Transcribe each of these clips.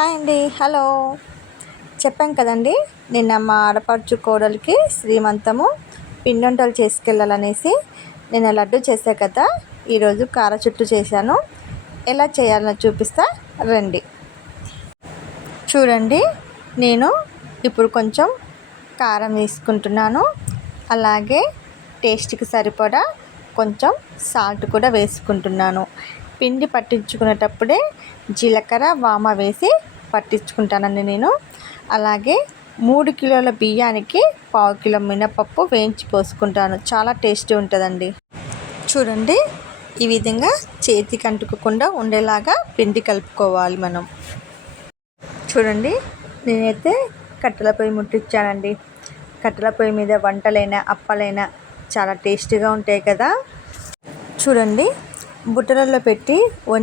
Hi అండి. Hello. చెప్పాను కదండి, నిన్న మా ఆడపడుచు కోడలికి శ్రీమంతము పిండొంటలు చేసుకెళ్ళాలనేసి నేను లడ్డు చేశా కదా. ఈరోజు కార చుట్టు చేశాను. ఎలా చేయాలో చూపిస్తా రండి. చూడండి, నేను ఇప్పుడు కొంచెం కారం వేసుకుంటున్నాను. అలాగే టేస్ట్కి సరిపడా కొంచెం సాల్ట్ కూడా వేసుకుంటున్నాను. పిండి పట్టించుకునేటప్పుడే జీలకర్ర వామ వేసి పట్టించుకుంటానండి నేను. అలాగే 3 కిలోల బియ్యానికి 1/2 కిలో మినపప్పు వేయించి పోసుకుంటాను. చాలా టేస్టీ ఉంటుందండి. చూడండి, ఈ విధంగా చేతికి అంటుకోకుండా ఉండేలాగా పిండి కలుపుకోవాలి మనం. చూడండి, నేనైతే కట్టెల పొయ్యి ముట్టించానండి. కట్టెల పొయ్యి మీద వంటలైనా అప్పాలైనా చాలా టేస్టీగా ఉంటాయి కదా. చూడండి, బుట్టలలో పెట్టి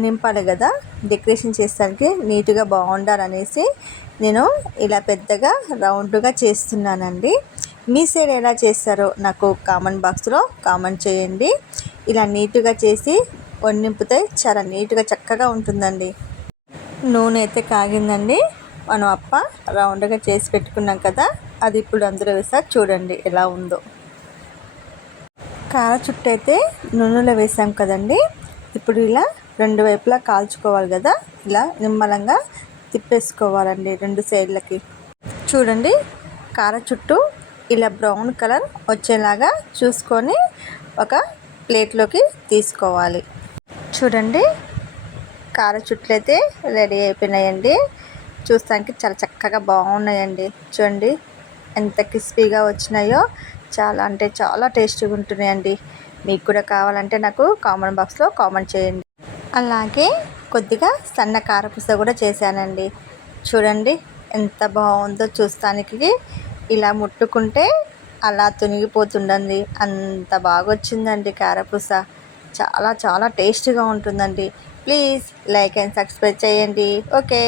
నింపాలి కదా. డెకరేషన్ చేసేసరికి నీట్గా బాగుండాలనేసి నేను ఇలా పెద్దగా రౌండ్గా చేస్తున్నానండి. మీ సైడ్ ఎలా చేస్తారో నాకు కామెంట్ బాక్స్లో కామెంట్ చేయండి. ఇలా నీట్గా చేసి నింపితే చాలా నీట్గా చక్కగా ఉంటుందండి. నూనె అయితే కాగిందండి. మనం రౌండ్గా చేసి పెట్టుకున్నాం కదా, అది ఇప్పుడు అందులో వేసా. చూడండి ఎలా ఉందో. కార చుట్టు అయితే నూనెలో వేసాం కదండి. ఇప్పుడు ఇలా 2 వైపులా కాల్చుకోవాలి కదా. ఇలా నిమ్మలంగా తిప్పేసుకోవాలండి 2 సైడ్లకి. చూడండి, కార చుట్టు ఇలా బ్రౌన్ కలర్ వచ్చేలాగా చూసుకొని ఒక ప్లేట్లోకి తీసుకోవాలి. చూడండి, కార చుట్లు అయితే రెడీ అయిపోయినాయండి. చూస్తానికి చాలా చక్కగా బాగున్నాయండి. చూడండి ఎంత క్రిస్పీగా వచ్చినాయో. చాలా అంటే చాలా టేస్టీగా ఉంటున్నాయండి. మీకు కూడా కావాలంటే నాకు కామెంట్ బాక్స్లో కామెంట్ చేయండి. అలాగే కొద్దిగా సన్న కారపూస కూడా చేశానండి. చూడండి ఎంత బాగుందో. చూస్తానికి ఇలా ముట్టుకుంటే అలా తునిగిపోతుందండి. అంత బాగా వచ్చిందండి కారపూస. చాలా చాలా టేస్టీగా ఉంటుందండి. ప్లీజ్ లైక్ అండ్ సబ్స్క్రైబ్ చేయండి. ఓకే.